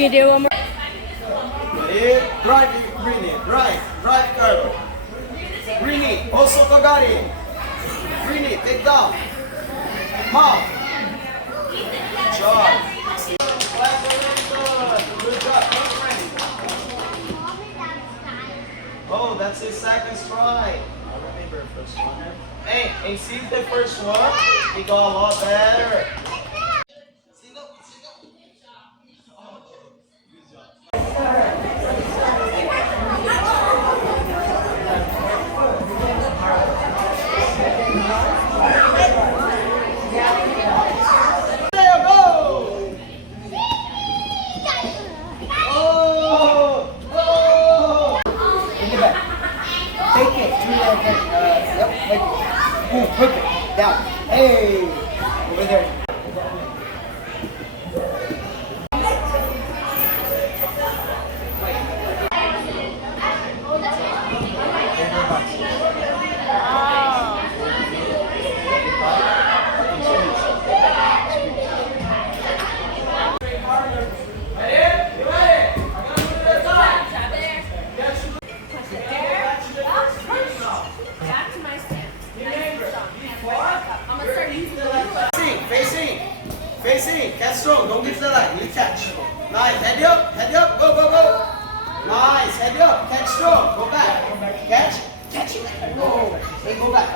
Can you do one more? Ready? Drive, bring it. Drive curve. Bring it. Also kagari. Bring it. Take down. Mount. Good job. Good job. Oh, that's his second strike. I remember the first one. Hey, and see the first one? He got a lot better. Take it to yep, like, boom, perfect, down, hey, over there. Facing, catch strong, don't give the line, you catch. Nice, head up, go, go, go. Nice, head up, catch strong, go back. Catch it, go. Then go back.